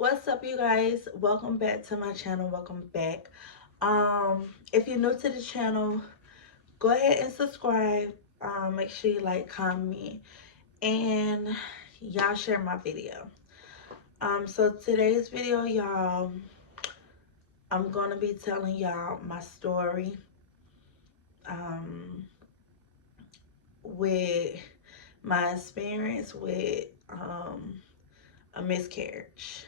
What's up, you guys? Welcome back to my channel. Welcome back. If you're new to the channel, go ahead and subscribe. Make sure you like, comment, and y'all share my video. So today's video, y'all, I'm gonna be telling y'all my story with my experience with a miscarriage.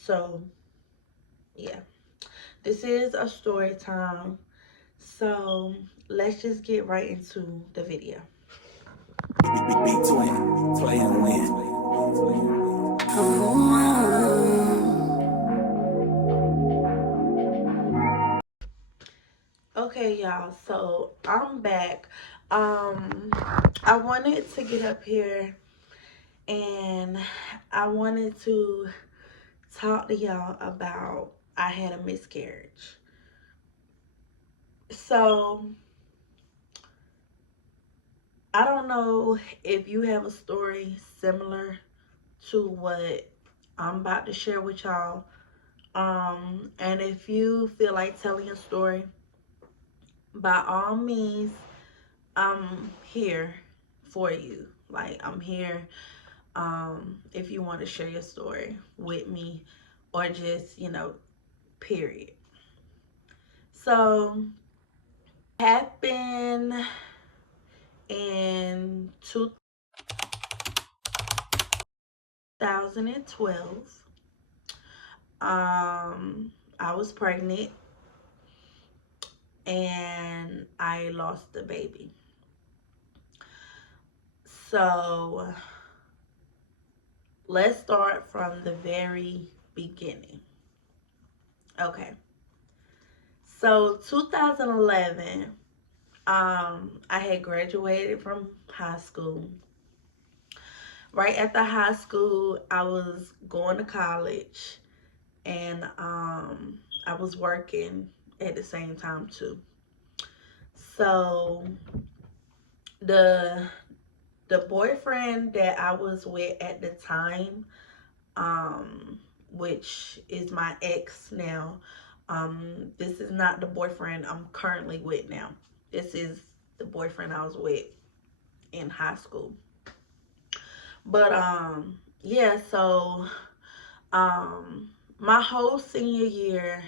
So yeah, this is a story time. So let's just get right into the video. Okay, y'all, so I'm back. I wanted to get up here and I wanted to talk to y'all about I had a miscarriage. So I don't know if you have a story similar to what I'm about to share with y'all. And if you feel like telling a story, by all means, I'm here for you. Like, I'm here if you want to share your story with me, or just, period. So happened in 2012. I was pregnant and I lost the baby. So let's start from the very beginning. Okay. So 2011, I had graduated from high school. Right after high school, I was going to college, and I was working at the same time too. So the boyfriend that I was with at the time, which is my ex now, this is not the boyfriend I'm currently with now. This is the boyfriend I was with in high school. But yeah, so my whole senior year,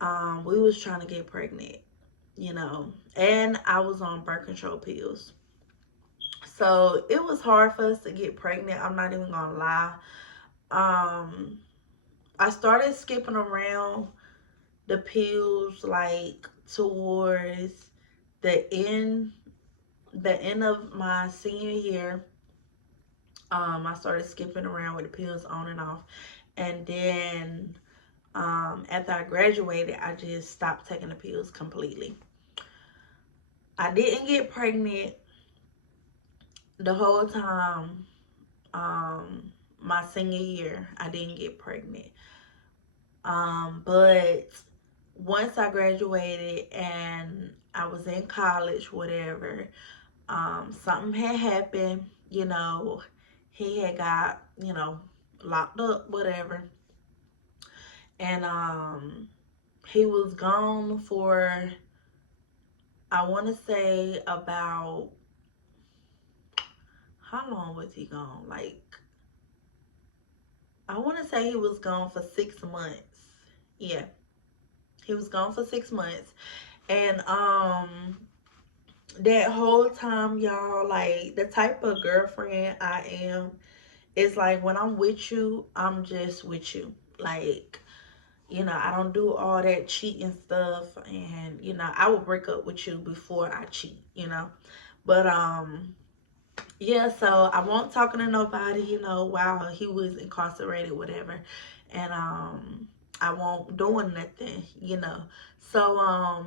we was trying to get pregnant, and I was on birth control pills. So it was hard for us to get pregnant. I'm not even gonna lie. Um, I started skipping around the pills like towards the end of my senior year. I started skipping around with the pills on and off, and then after I graduated, I just stopped taking the pills completely. I didn't get pregnant the whole time. My senior year, I didn't get pregnant. But once I graduated and I was in college, whatever, something had happened. He had got, locked up, whatever. And he was gone for, I want to say, about, how long was he gone? Like, I want to say he was gone for 6 months. Yeah, he was gone for 6 months. And that whole time, y'all, like, the type of girlfriend I am is like, when I'm with you, I'm just with you. Like, I don't do all that cheating stuff, and I will break up with you before I cheat. But yeah, so I won't talking to nobody, while he was incarcerated, whatever. And I won't doing nothing. So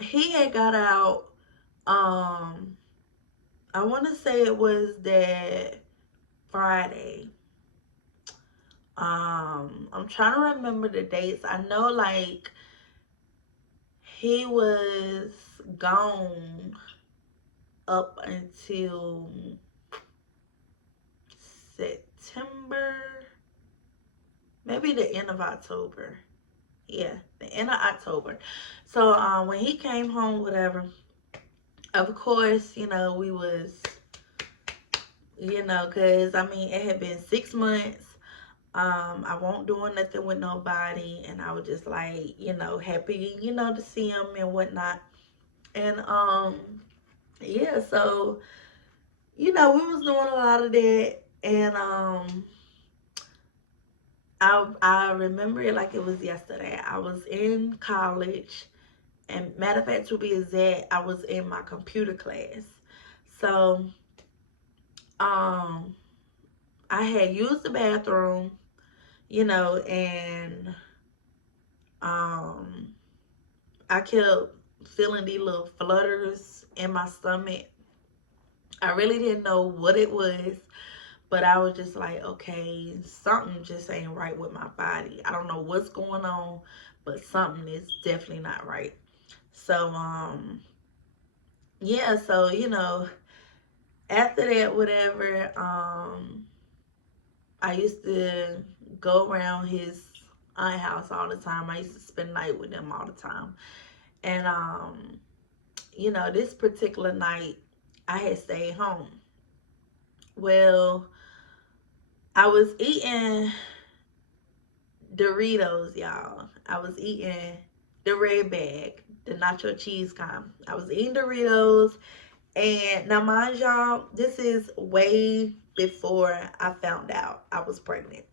he had got out, I want to say it was that Friday. I'm trying to remember the dates. I know, like, he was gone up until September. It'll be the end of October. Yeah, the end of October. So when he came home, whatever, of course, we was, because I mean it had been 6 months. I won't doing nothing with nobody, and I was just like, happy, to see him and whatnot. And yeah, so we was doing a lot of that, and I remember it like it was yesterday. I was in college, and matter of fact, to be exact, I was in my computer class. So um I had used the bathroom, and um I kept feeling these little flutters in my stomach. I really didn't know what it was, but I was just like, okay, something just ain't right with my body. I don't know what's going on, but something is definitely not right. So, yeah, so, after that, whatever, I used to go around his aunt house all the time. I used to spend the night with them all the time. And, this particular night, I had stayed home. Well, I was eating Doritos, y'all. I was eating the red bag, the nacho cheese kind. I was eating Doritos. And now, mind y'all, this is way before I found out I was pregnant.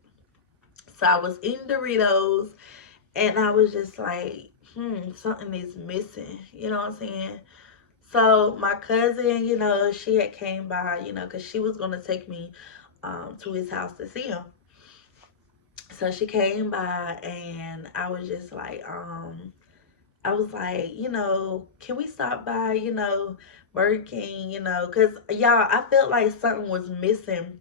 So I was eating Doritos, and I was just like, something is missing. You know what I'm saying? So my cousin, she had came by, because she was going to take me to his house to see him. So she came by, and I was just like, I was like, can we stop by, Burger King, because y'all, I felt like something was missing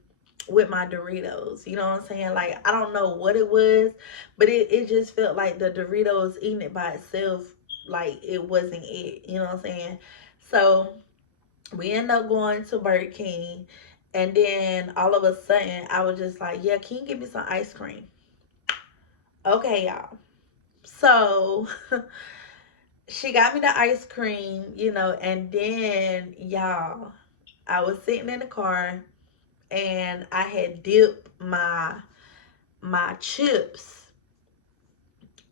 with my Doritos. You know what I'm saying? Like, I don't know what it was, but it just felt like the Doritos eating it by itself, like it wasn't it. You know what I'm saying? So we ended up going to Burger King, and then all of a sudden, I was just like, yeah, can you give me some ice cream? Okay, y'all. So she got me the ice cream, and then y'all, I was sitting in the car, and I had dipped my chips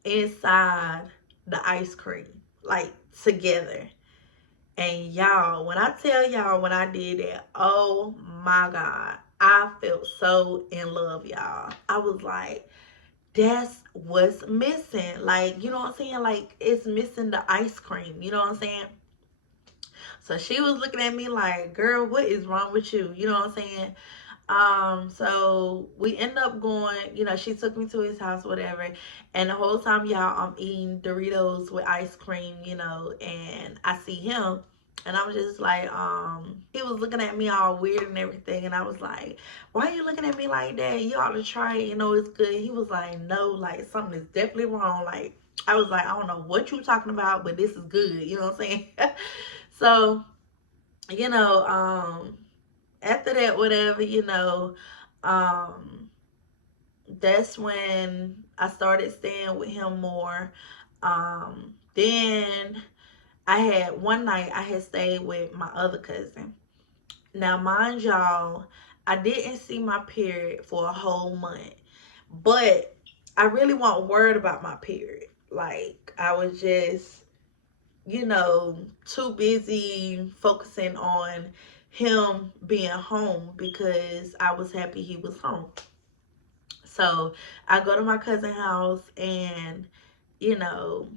inside the ice cream, like together. And y'all, when I tell y'all when I did that, oh my God, I felt so in love, y'all. I was like, that's what's missing. Like, you know what I'm saying? Like, it's missing the ice cream. You know what I'm saying? So she was looking at me like, girl, what is wrong with you? You know what I'm saying? So we end up going, she took me to his house, whatever. And the whole time, y'all, I'm eating Doritos with ice cream, and I see him. And I was just like, he was looking at me all weird and everything. And I was like, why are you looking at me like that? You ought to try it, it's good. He was like, no, like something is definitely wrong. Like, I was like, I don't know what you talking about, but this is good. You know what I'm saying? So, you know, after that, whatever, um, that's when I started staying with him more. Then I had one night I had stayed with my other cousin. Now, mind y'all, I didn't see my period for a whole month, but I really wasn't worried about my period. Like, I was just, too busy focusing on him being home because I was happy he was home. So I go to my cousin's house, and, you know,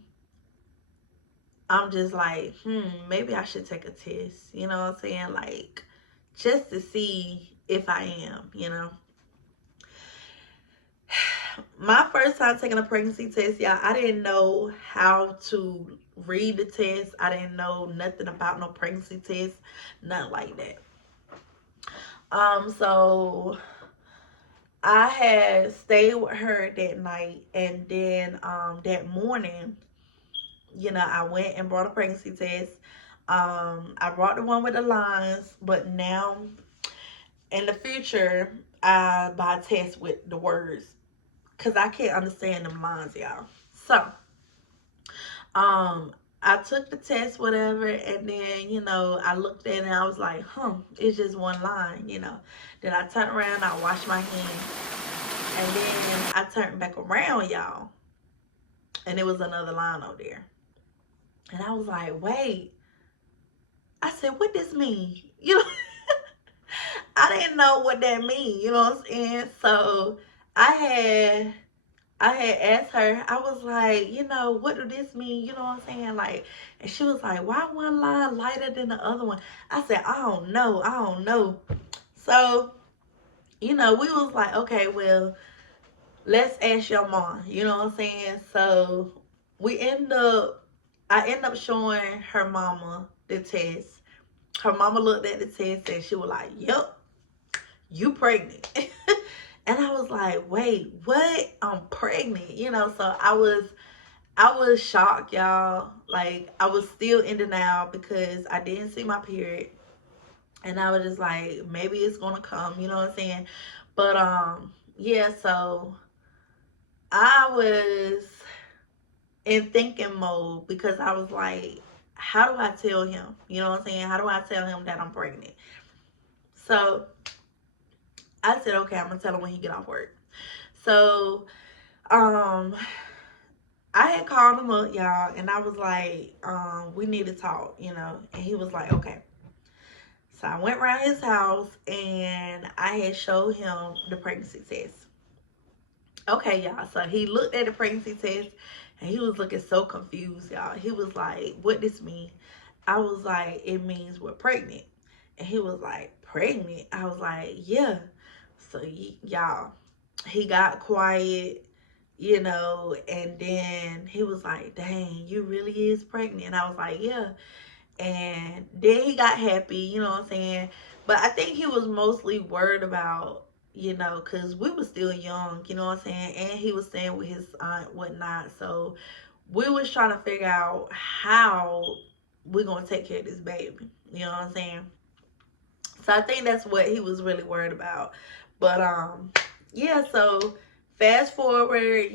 I'm just like, maybe I should take a test. You know what I'm saying? Like, just to see if I am. My first time taking a pregnancy test, y'all, I didn't know how to read the test. I didn't know nothing about no pregnancy test, nothing like that. So I had stayed with her that night, and then that morning, I went and brought a pregnancy test. I brought the one with the lines, but now in the future, I buy tests with the words because I can't understand them lines, y'all. So, um, I took the test, whatever, and then, I looked at it and I was like, it's just one line. Then I turned around, I washed my hands, and then I turned back around, y'all, and it was another line over there. And I was like, wait. I said, what this mean? I didn't know what that mean, you know what I'm saying? So I had I had asked her, I was like, what do this mean? You know what I'm saying? Like, and she was like, why one line lighter than the other one? I said, I don't know. So, we was like, okay, well, let's ask your mom. You know what I'm saying? So I end up showing her mama the test. Her mama looked at the test and she was like, yep, you pregnant. And I was like, wait, what? I'm pregnant. So I was shocked, y'all. Like, I was still in denial because I didn't see my period. And I was just like, maybe it's gonna come, you know what I'm saying? But yeah, so I was in thinking mode because I was like, how do I tell him? You know what I'm saying? How do I tell him that I'm pregnant? So I said, okay, I'm gonna tell him when he get off work. So um I had called him up, y'all, and I was like, we need to talk, and he was like, okay. So I went around his house and I had showed him the pregnancy test. Okay, y'all. So he looked at the pregnancy test and he was looking so confused, y'all. He was like, what this mean? I was like, it means we're pregnant. And he was like, pregnant? I was like, yeah. So y'all, he got quiet, and then he was like, dang, you really is pregnant. And I was like, yeah. And then he got happy, you know what I'm saying? But I think he was mostly worried about, because we were still young, you know what I'm saying? And he was staying with his aunt, whatnot. So we was trying to figure out how we're going to take care of this baby, you know what I'm saying? So I think that's what he was really worried about. But, yeah, so fast forward,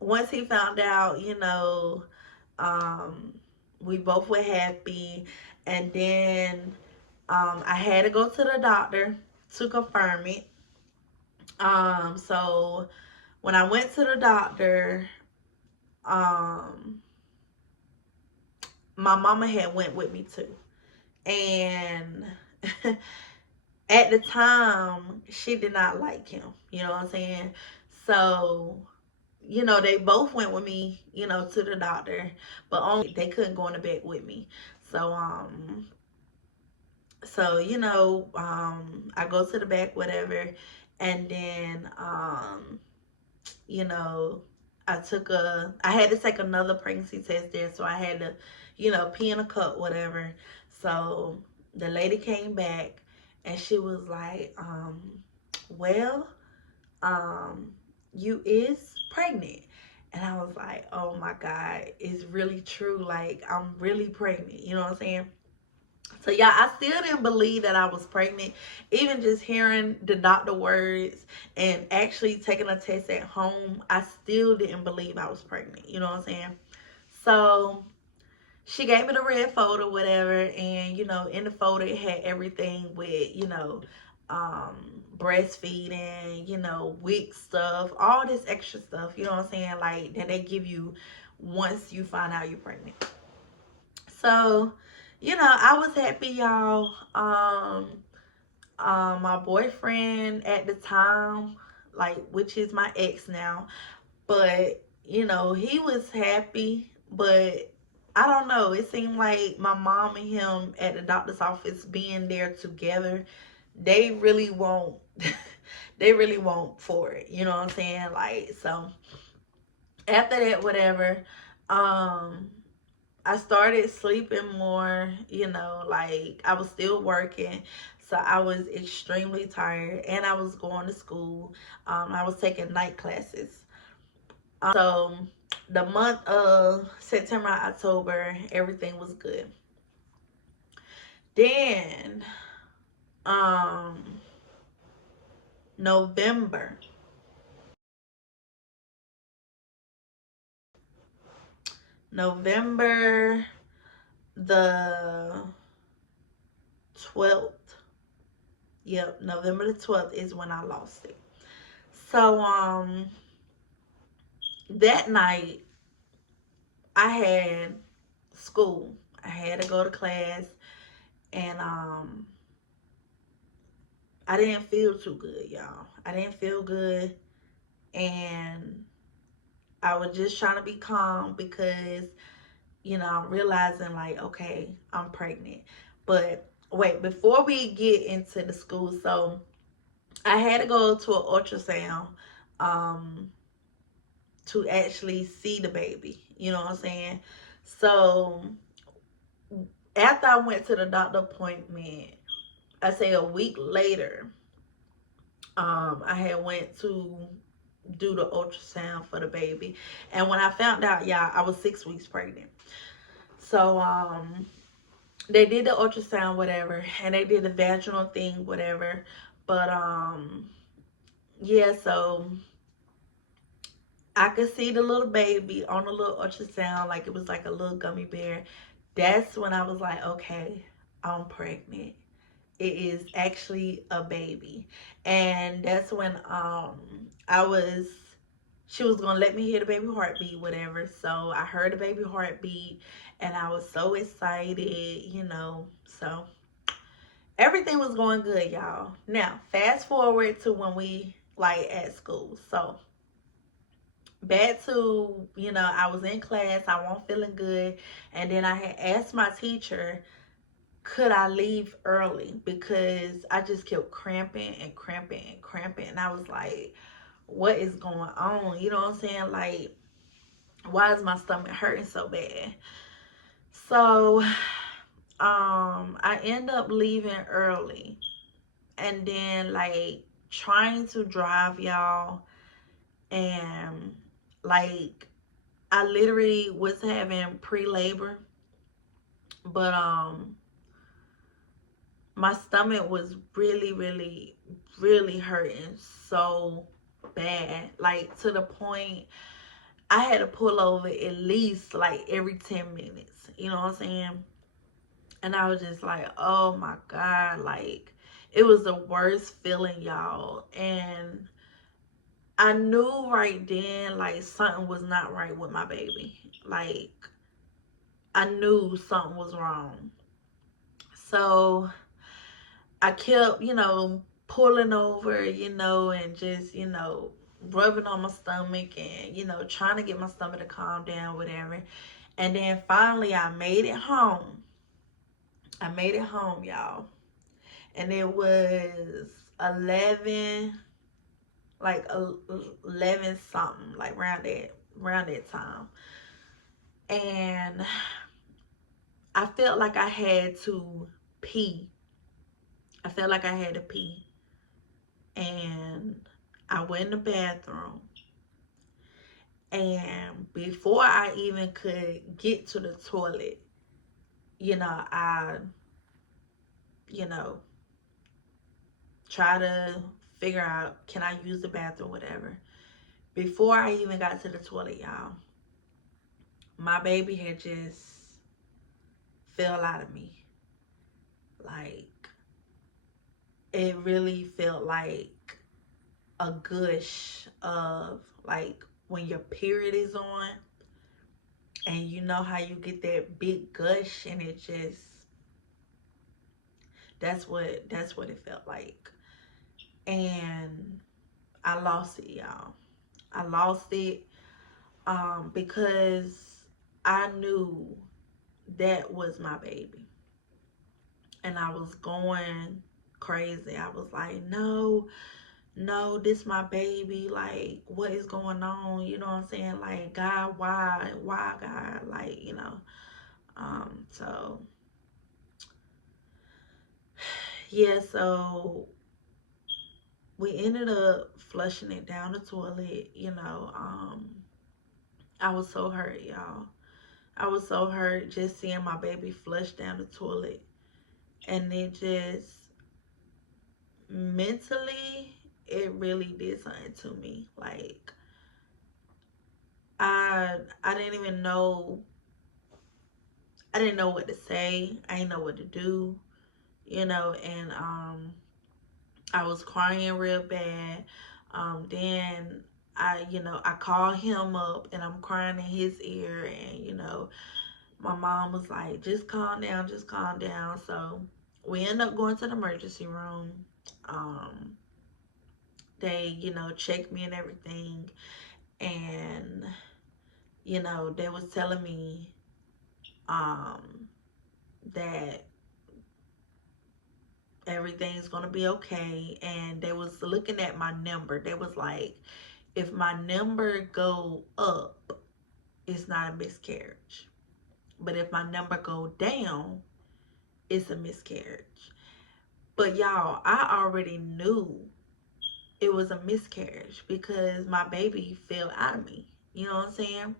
once he found out, um, we both were happy. And then I had to go to the doctor to confirm it. So when I went to the doctor, um, my mama had went with me too. And at the time, she did not like him. You know what I'm saying? So, they both went with me, to the doctor, but only they couldn't go in the bed with me. So, I go to the back, whatever, and then, you know, I had to take another pregnancy test there, so I had to, pee in a cup, whatever. So the lady came back and she was like, well, um, you is pregnant. And I was like, oh my God, it's really true. Like, I'm really pregnant. You know what I'm saying? So yeah, I still didn't believe that I was pregnant. Even just hearing the doctor words and actually taking a test at home, I still didn't believe I was pregnant. You know what I'm saying? So she gave me the red folder, whatever, and in the folder it had everything with, breastfeeding, WIC stuff, all this extra stuff, you know what I'm saying? Like that they give you once you find out you're pregnant. So, I was happy, y'all. My boyfriend at the time, like, which is my ex now, but he was happy, but I don't know. It seemed like my mom and him at the doctor's office being there together, they really won't, they really won't for it. You know what I'm saying? Like, so after that, whatever, um, I started sleeping more, like I was still working. So I was extremely tired and I was going to school. I was taking night classes. So the month of September, October, everything was good. Then, um, November. November the 12th. Yep, November the 12th is when I lost it. So that night I had school. I had to go to class, and I didn't feel too good, y'all. I didn't feel good, and I was just trying to be calm because, I'm realizing like, okay, I'm pregnant. But wait, before we get into the school, so I had to go to an ultrasound um to actually see the baby. You know what I'm saying? So after I went to the doctor appointment, I say a week later, I had went to do the ultrasound for the baby. And when I found out, y'all, I was 6 weeks pregnant. So they did the ultrasound, whatever, and they did the vaginal thing, whatever. But yeah, so I could see the little baby on the little ultrasound, like it was like a little gummy bear. That's when I was like, okay, I'm pregnant. It is actually a baby. And that's when I was she was gonna let me hear the baby heartbeat, whatever. So I heard the baby heartbeat, and I was so excited. So everything was going good, y'all. Now fast forward to when we like at school. So back to, I was in class, I wasn't feeling good, and then I had asked my teacher, could I leave early, because I just kept cramping and cramping and cramping, and I was like, what is going on? You know what I'm saying? Like, why is my stomach hurting so bad? So I end up leaving early, and then like trying to drive, y'all, and like I literally was having pre-labor, but my stomach was really, really, really hurting so bad. Like to the point I had to pull over at least like every 10 minutes. You know what I'm saying? And I was just like, oh my God, like it was the worst feeling, y'all. And I knew right then like something was not right with my baby. Like I knew something was wrong. So I kept, pulling over, and just, rubbing on my stomach and, trying to get my stomach to calm down, whatever. And then finally I made it home. I made it home, y'all. And it was 11, like 11 something, like around that time. And I felt like I had to pee. I felt like I had to pee. And I went in the bathroom. And before I even could get to the toilet, I, you know, try to figure out, can I use the bathroom, whatever. Before I even got to the toilet, y'all, my baby had just fell out of me. Like, it really felt like a gush of, like, when your period is on, and you know how you get that big gush, and it just, that's what it felt like. And I lost it, y'all. I lost it because I knew that was my baby, and I was going crazy. I was like, no, no, this my baby. Like, what is going on? You know what I'm saying? Like, God, why, God? Like, so yeah, so we ended up flushing it down the toilet. I was so hurt, y'all. I was so hurt just seeing my baby flush down the toilet. And it just mentally, it really did something to me. Like I didn't even know, I didn't know what to say. I didn't know what to do, and I was crying real bad. Then I called him up and I'm crying in his ear, and my mom was like, just calm down, just calm down. So we end up going to the emergency room. Um, they, checked me and everything, and they was telling me um that everything's gonna be okay, and they was looking at my number. They was like, if my number go up, it's not a miscarriage, but if my number go down, it's a miscarriage. But y'all, I already knew it was a miscarriage because my baby fell out of me, you know what I'm saying?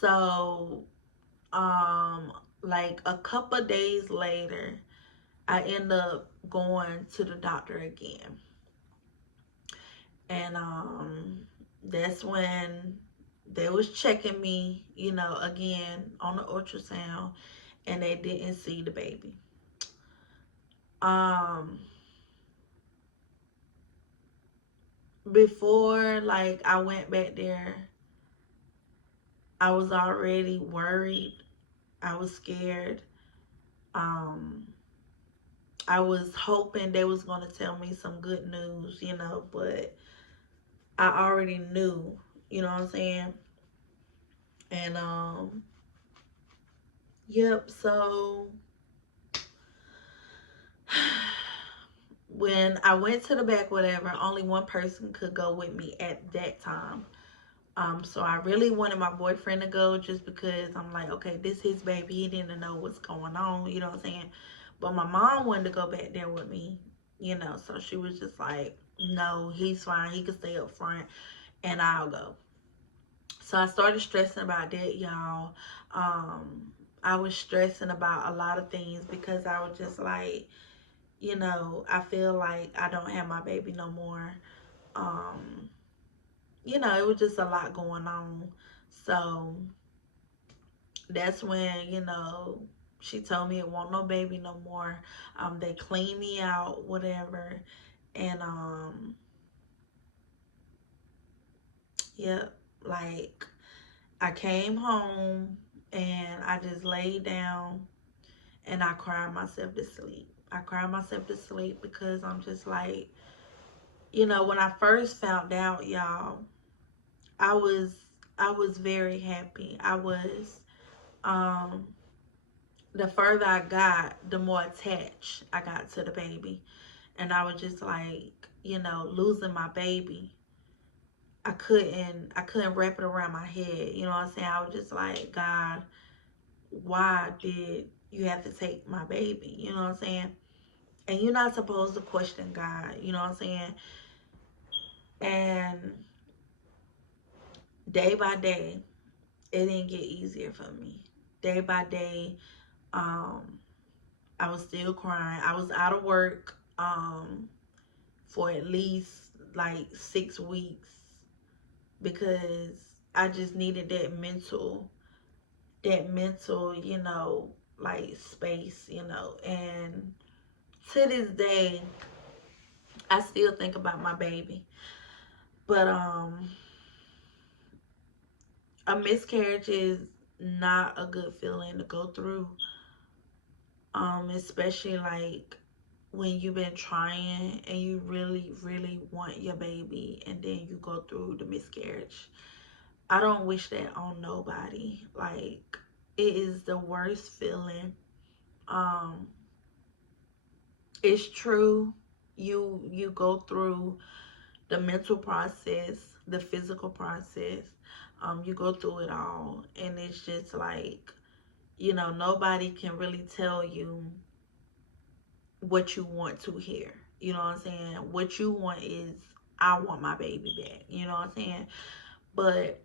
So like a couple days later, I end up going to the doctor again. And that's when they was checking me, again on the ultrasound, and they didn't see the baby. Um Before like I went back there, I was already worried. I was scared. Um I was hoping they was going to tell me some good news, but I already knew, you know what I'm saying? And yep, so when I went to the back, whatever, only one person could go with me at that time. So I really wanted my boyfriend to go just because I'm like, okay, this is his baby. He didn't know what's going on, you know what I'm saying? But my mom wanted to go back there with me, so she was just like, no, he's fine. He can stay up front and I'll go. So I started stressing about that, y'all. I was stressing about a lot of things because I was just like, I feel like I don't have my baby no more. Um, it was just a lot going on. So that's when, she told me it won't no baby no more. They clean me out, whatever. And yep, like I came home and I just laid down and I cried myself to sleep. I cried myself to sleep because I'm just like, when I first found out, y'all, I was I was very happy. I was um the further I got, the more attached I got to the baby. And I was just like, losing my baby. I couldn't wrap it around my head. You know what I'm saying? I was just like, God, why did you have to take my baby? You know what I'm saying? And you're not supposed to question God, you know what I'm saying? And day by day, it didn't get easier for me. Day by day, um, I was still crying. I was out of work for at least like 6 weeks because I just needed that mental, like space, and to this day, I still think about my baby. But a miscarriage is not a good feeling to go through. Especially like when you've been trying and you really, really want your baby and then you go through the miscarriage. I don't wish that on nobody. Like, it is the worst feeling. Um, it's true. You go through the mental process, the physical process. You go through it all, and it's just like, nobody can really tell you what you want to hear. You know what I'm saying? What you want is, I want my baby back. You know what I'm saying? But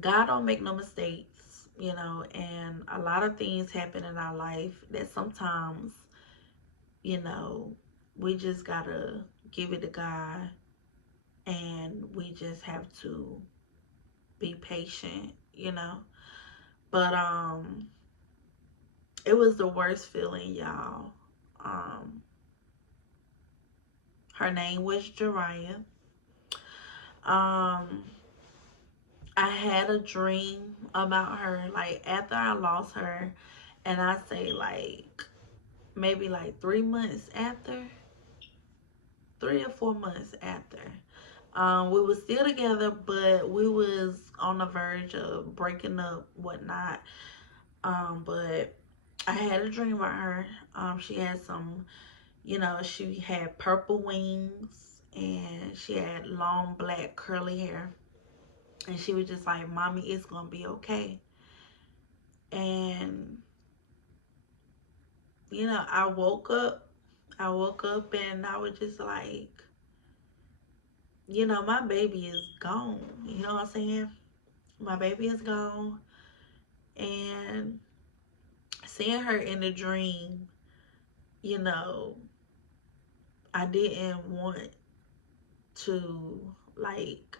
God don't make no mistakes, and a lot of things happen in our life that sometimes, you know, We just gotta give it to God, and we just have to be patient, you know. But it was the worst feeling, y'all. Um, her name was Jariah. Um, I had a dream about her, like after I lost her, and I say like maybe like 3 months after, 3 or 4 months after. We was still together, but we was on the verge of breaking up, whatnot. But I had a dream about her. She had some, she had purple wings and she had long black curly hair. And she was just like, "Mommy, it's gonna be okay." And I woke up. I woke up and I was just like, my baby is gone. You know what I'm saying? My baby is gone. And seeing her in the dream, you know, I didn't want to, like,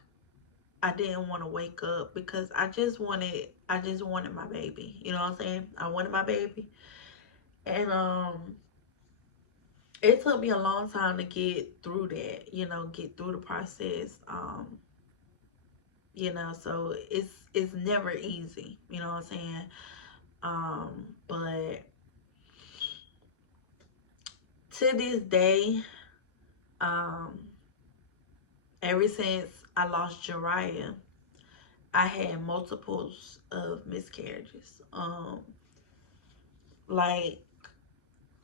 I didn't want to wake up because I just wanted my baby. You know what I'm saying? I wanted my baby. And it took me a long time to get through that, get through the process. So it's never easy, you know what I'm saying? But to this day, um, ever since I lost Jariah, I had multiples of miscarriages. Like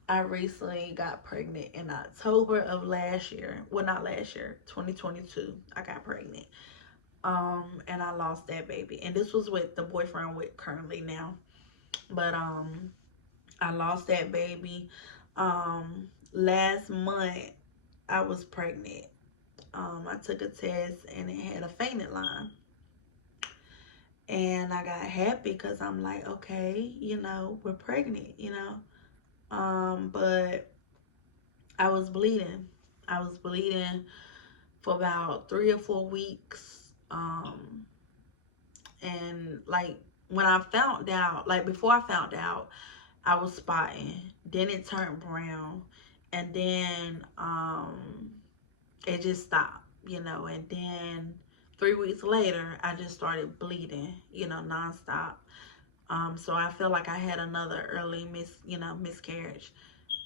I recently got pregnant in October of last year. Well, not last year, 2022. I got pregnant. And I lost that baby. And this was with the boyfriend I'm with currently now. But I lost that baby. Last month I was pregnant. I took a test and it had a fainted line. And I got happy because I'm like, okay, we're pregnant, But I was bleeding. I was bleeding for about 3 or 4 weeks. And like when I found out, like before I found out, I was spotting. Then it turned brown. And then it just stopped, and then 3 weeks later I just started bleeding, nonstop. So I feel like I had another early miscarriage.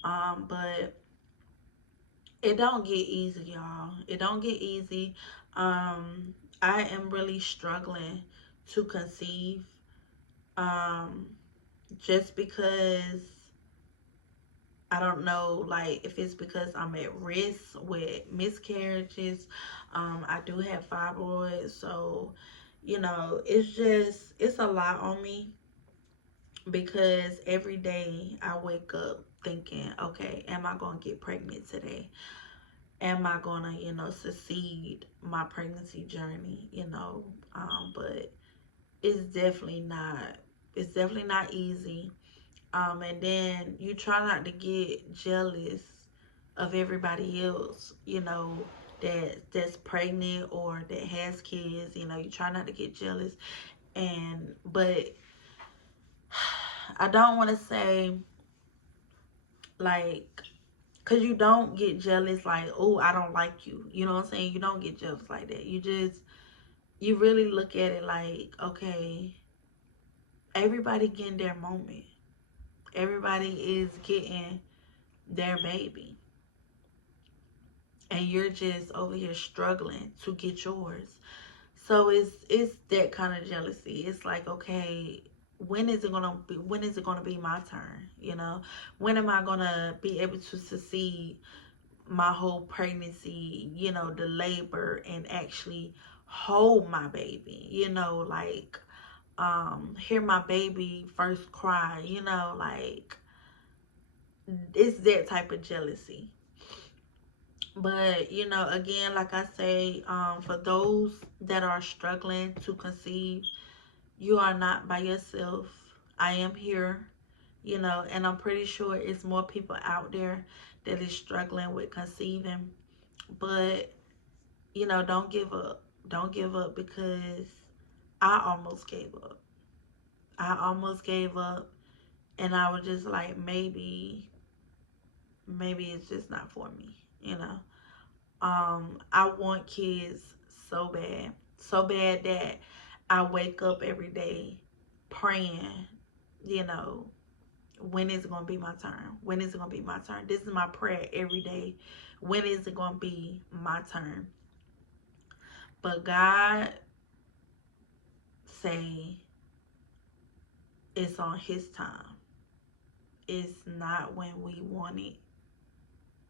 But it don't get easy, y'all. It don't get easy. Um, I am really struggling to conceive. Um, just because I don't know, like, if it's because I'm at risk with miscarriages. I do have fibroids, so it's a lot on me because every day I wake up thinking, okay, am I gonna get pregnant today? Am I gonna, succeed my pregnancy journey? But it's definitely not. It's definitely not easy. And then you try not to get jealous of everybody else, that's pregnant or that has kids. You try not to get jealous, but I don't want to say like, cause you don't get jealous like, oh, I don't like you. You know what I'm saying? You don't get jealous like that. You really look at it like, okay, everybody getting their moment. Everybody is getting their baby. And you're just over here struggling to get yours. So it's that kind of jealousy. It's like, okay, when is it gonna be my turn? When am I gonna be able to succeed my whole pregnancy, the labor, and actually hold my baby, like hear my baby first cry, like it's that type of jealousy. But again, like I say, for those that are struggling to conceive, you are not by yourself. I am here, and I'm pretty sure it's more people out there that is struggling with conceiving. But, don't give up. Don't give up, because I almost gave up. I almost gave up, and I was just like, maybe it's just not for me, you know. I want kids so bad that I wake up every day praying, you know, when is it gonna be my turn? When is it gonna be my turn? This is my prayer every day. When is it gonna be my turn? But God say it's on His time. It's not when we want it.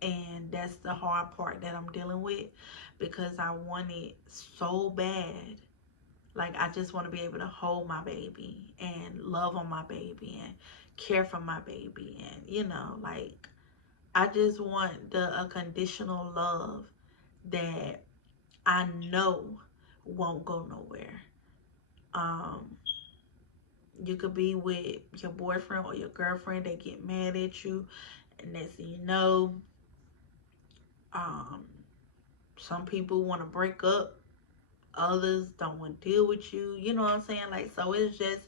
And that's the hard part that I'm dealing with, because I want it so bad. Like, I just want to be able to hold my baby and love on my baby and care for my baby. And, like, I just want the unconditional love that I know won't go nowhere. Um, you could be with your boyfriend or your girlfriend, they get mad at you, and next thing you know, um, some people want to break up, others don't want to deal with you. You know what I'm saying? Like, so it's just,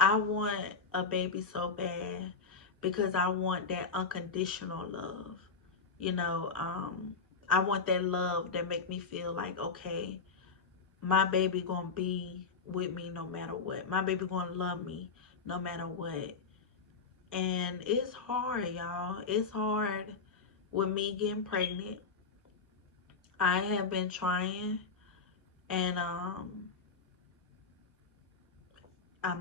I want a baby so bad because I want that unconditional love. You know, I want that love that make me feel like, okay, my baby gonna be with me no matter what. My baby gonna love me no matter what. And it's hard, y'all. It's hard with me getting pregnant. I have been trying, and I'm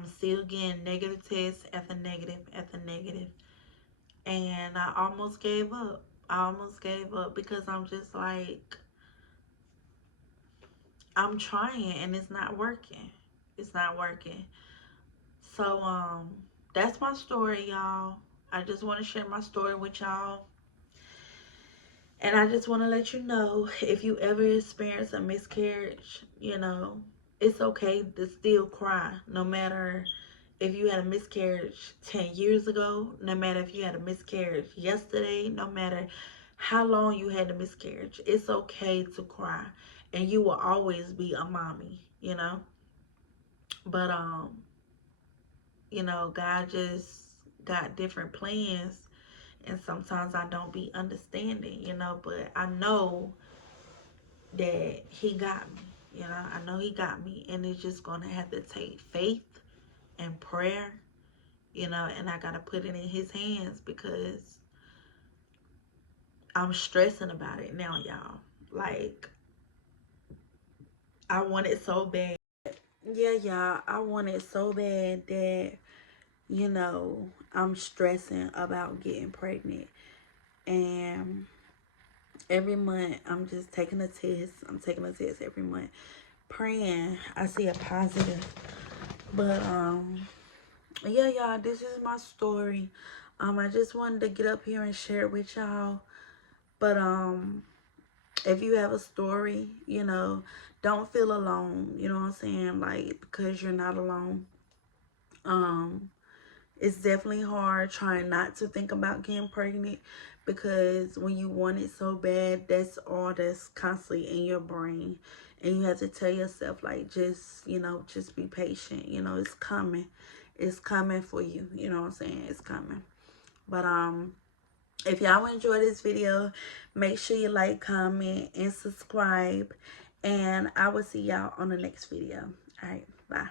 still getting negative tests after negative after negative. And I almost gave up. I almost gave up because I'm just like, I'm trying and it's not working. It's not working. So that's my story, y'all. I just want to share my story with y'all. And I just want to let you know, if you ever experience a miscarriage, it's okay to still cry. No matter if you had a miscarriage 10 years ago, no matter if you had a miscarriage yesterday, no matter how long you had a miscarriage, it's okay to cry. And you will always be a mommy. But God just got different plans, and sometimes I don't be understanding, but I know that He got me. I know He got me, and it's just gonna have to take faith and prayer, and I gotta put it in His hands, because I'm stressing about it now, y'all. Like, I want it so bad. Yeah, y'all, I want it so bad that, I'm stressing about getting pregnant. And every month, I'm just taking a test. I'm taking a test every month, praying I see a positive. But, yeah, y'all, this is my story. I just wanted to get up here and share it with y'all. But, if you have a story, don't feel alone. You know what I'm saying? Like, because you're not alone. Um, it's definitely hard trying not to think about getting pregnant, because when you want it so bad, that's all that's constantly in your brain. And you have to tell yourself, like, just be patient. It's coming. It's coming for you. You know what I'm saying? It's coming. But, if y'all enjoy this video, make sure you like, comment, and subscribe. And I will see y'all on the next video. All right, bye.